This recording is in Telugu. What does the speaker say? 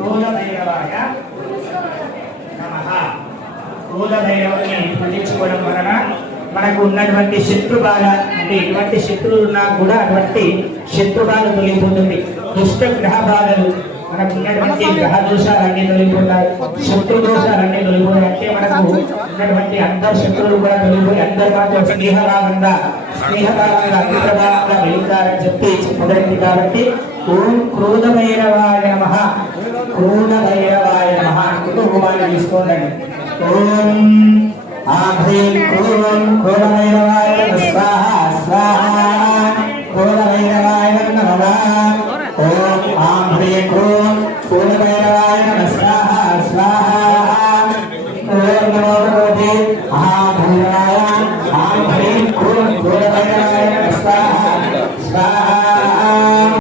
క్రోధభైరవాయ నమః. క్రోధభైరవుని పూజించుకోవడం వలన మనకు ఉన్నటువంటి శత్రుబాధ, అంటే ఎటువంటి శత్రువులు ఉన్నా కూడా అటువంటి శత్రుబాధ తొలగిపోతుంది. దుష్ట గ్రహ బాధలు, మనకు ఉన్నటువంటి గ్రహ దోషాలన్నీ తొలగిపోతాయి, శత్రు దోషాలన్నీ తొలగిపోతాయి. అంటే మనకు ఉన్నటువంటి అందరు శత్రువులు కూడా తొలగిపోయి అందరు మాత్రం స్నేహభావంగా అద్భుతంగా వెళుతారని చెప్పి మొదలైంది. కాబట్టి ఓం క్రోధభైరవాయ నమః, క్రోధభైరవాయ నమః అనుకుంటూ హోమాన్ని తీసుకోండి. ఓం ఆభ్రీం క్రోం క్రోధభైరవాయ స్వాహా స్వాహా, క్రోధభైరవాయ నమః. ఓం ఆభ్రీం క్రోం క్రోధభైరవాయ స్వాహా స్వాహా.